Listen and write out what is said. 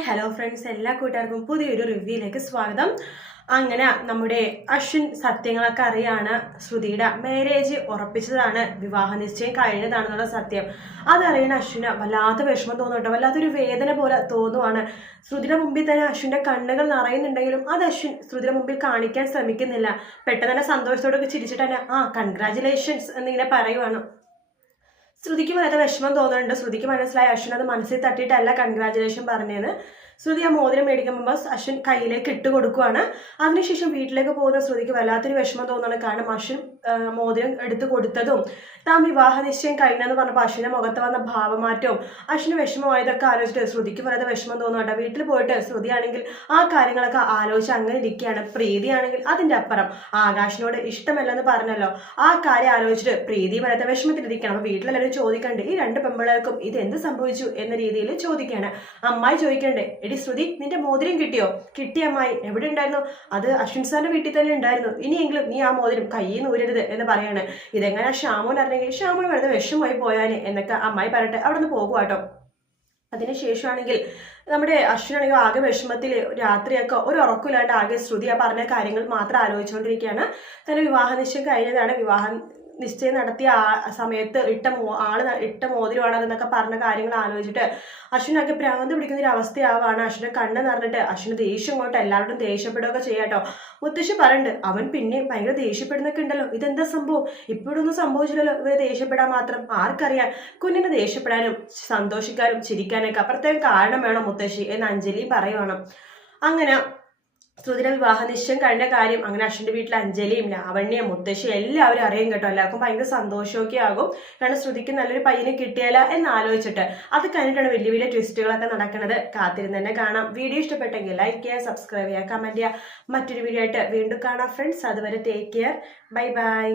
Hi hello friends. എല്ലാ കൂട്ടുകാർക്കും പുതിയൊരു റിവ്യൂയിലേക്ക് സ്വാഗതം. അങ്ങനെ നമ്മുടെ അശ്വിൻ സത്യങ്ങളൊക്കെ അറിയാണ്. ശ്രുതിയുടെ മാരേജ് ഉറപ്പിച്ചതാണ്. വിവാഹ നിശ്ചയം കഴിഞ്ഞതാണെന്നുള്ള സത്യം. അതറിയണ അശ്വിന് വല്ലാത്ത വിഷമം തോന്നുന്നുണ്ട് വല്ലാത്തൊരു വേദന പോലെ തോന്നുവാണ്. ശ്രുതിയുടെ മുമ്പിൽ തന്നെ അശ്വിന്റെ കണ്ണുകൾ നിറയുന്നുണ്ടെങ്കിലും അത് അശ്വിൻ ശ്രുതിയുടെ മുമ്പിൽ കാണിക്കാൻ ശ്രമിക്കുന്നില്ല. പെട്ടെന്ന് തന്നെ സന്തോഷത്തോടൊക്കെ ചിരിച്ചിട്ട് തന്നെ ആ കൺഗ്രാചുലേഷൻസ് എന്നിങ്ങനെ പറയുവാണ്. ശ്രുതിക്ക് വളരെ വിഷമം തോന്നുന്നുണ്ട് ശ്രുതിക്ക് മനസ്സിലായി അശ്വിൻ അത് മനസ്സിൽ തട്ടിയിട്ടല്ല കൺഗ്രാചുലേഷൻ പറഞ്ഞത് ശ്രുതി ആ മോതിരം മേടിക്കുമ്പോൾ അശ്വിൻ കയ്യിലേക്ക് ഇട്ട് കൊടുക്കുവാണ്. അതിനുശേഷം വീട്ടിലേക്ക് പോകുന്ന ശ്രുതിക്ക് വല്ലാത്തൊരു വിഷമം തോന്നുന്നു കാരണം അശ്വിൻ മോതിരം എടുത്തു കൊടുത്തതും താൻ വിവാഹ നിശ്ചയം കഴിഞ്ഞെന്ന് പറഞ്ഞപ്പോൾ അശ്വിന്റെ മുഖത്ത് വന്ന ഭാവമാറ്റവും അശ്വിന് വിഷമമായതൊക്കെ ആലോചിച്ചിട്ട് ശ്രുതിക്ക് വളരെ വിഷമം തോന്നുന്നുണ്ട് വീട്ടിൽ പോയിട്ട് ശ്രുതി ആണെങ്കിൽ ആ കാര്യങ്ങളൊക്കെ ആലോചിച്ച് അങ്ങനെ ഇരിക്കുകയാണ്. പ്രീതിയാണെങ്കിൽ അതിന്റെ അപ്പുറം ആകാശിനോട് ഇഷ്ടമല്ലെന്ന് പറഞ്ഞല്ലോ. ആ കാര്യം ആലോചിച്ചിട്ട് പ്രീതി വരാത്ത വിഷമത്തിലിരിക്കണം അപ്പോൾ വീട്ടിലെല്ലാവരും ചോദിക്കണ്ടേ ഈ രണ്ട് പെമ്പിളർക്കും ഇത് എന്ത് സംഭവിച്ചു എന്ന രീതിയിൽ ചോദിക്കുകയാണ്. അമ്മായി ചോദിക്കണ്ടേ എടി ശ്രുതി നിന്റെ മോതിരം കിട്ടിയോ? കിട്ടിയ അമ്മായി എവിടെ ഉണ്ടായിരുന്നു? അത് അശ്വിൻ സാറിന്റെ വീട്ടിൽ തന്നെ ഉണ്ടായിരുന്നു. ഇനിയെങ്കിലും നീ ആ മോതിരം കയ്യിൽ നിന്ന് ഊരരുത് എന്ന് പറയാണ്. ഇതെങ്ങനെ ഷ്യാമോൻ അറിഞ്ഞെങ്കിൽ ഷ്യാമോൻ വെറുതെ വിഷമമായി പോയാന് എന്നൊക്കെ അമ്മായി പറയട്ടെ. അവിടെ നിന്ന് പോകുവാട്ടോ അതിനുശേഷമാണെങ്കിൽ നമ്മുടെ അശ്വിനാണെങ്കിൽ ആകെ വിഷമത്തിൽ രാത്രിയൊക്കെ ഒരു ഉറക്കമില്ലാണ്ട് ആകെ ശ്രുതി ആ പറഞ്ഞ കാര്യങ്ങൾ മാത്രം ആലോചിച്ചുകൊണ്ടിരിക്കുകയാണ്. തന്നെ വിവാഹ നിശ്ചയം കഴിഞ്ഞതാണ്. വിവാഹ നിശ്ചയം നടത്തിയ സമയത്ത് ഇട്ട മോ ആൾ ഇട്ട മോതിരമാണ് അതെന്നൊക്കെ പറഞ്ഞ കാര്യങ്ങൾ ആലോചിച്ചിട്ട് അശ്വിനൊക്കെ ഭ്രാന്ത് പിടിക്കുന്ന ഒരു അവസ്ഥയാവാണ് അശ്വിനെ കണ്ണ് നിറഞ്ഞിട്ട്. അശ്വിന് ദേഷ്യം കൊണ്ട് എല്ലാവരോടും ദേഷ്യപ്പെടുകയൊക്കെ ചെയ്യാട്ടോ മുത്തശ്ശി പറയണ്ട് അവൻ പിന്നെ ഭയങ്കര ദേഷ്യപ്പെടുന്നൊക്കെ ഉണ്ടല്ലോ. ഇതെന്താ സംഭവം? ഇപ്പോഴൊന്നും സംഭവിച്ചില്ലല്ലോ. ഇവരെ ദേഷ്യപ്പെടാൻ മാത്രം ആർക്കറിയാം കുഞ്ഞിനെ ദേഷ്യപ്പെടാനും സന്തോഷിക്കാനും ചിരിക്കാനൊക്കെ പ്രത്യേകം കാരണം വേണം മുത്തശ്ശി എന്ന് അഞ്ജലി പറയുവാണ്. അങ്ങനെ ശ്രുതിയുടെ വിവാഹ നിശ്ചയം കഴിഞ്ഞ കാര്യം അങ്ങനെ അശ്വിന്റെ വീട്ടിൽ അഞ്ജലിയും ലാവണ്യം മുത്തശ്ശിയും എല്ലാവരും അറിയും കേട്ടോ. എല്ലാവർക്കും ഭയങ്കര സന്തോഷമൊക്കെ ആകും. കാരണം ശ്രുതിക്ക് നല്ലൊരു പയ്യനെ കിട്ടിയാലോ എന്ന് ആലോചിച്ചിട്ട്. അത് കഴിഞ്ഞിട്ടാണ് വലിയ വലിയ ട്വിസ്റ്റുകളൊക്കെ നടക്കുന്നത്. കാത്തിരുന്ന് തന്നെ കാണാം. വീഡിയോ ഇഷ്ടപ്പെട്ടെങ്കിൽ ലൈക്ക് ചെയ്യുക സബ്സ്ക്രൈബ് ചെയ്യുക കമന്റ് ചെയ്യുക. മറ്റൊരു വീഡിയോ ആയിട്ട് വീണ്ടും കാണാം ഫ്രണ്ട്സ് അതുവരെ ടേക്ക് കെയർ ബൈ ബൈ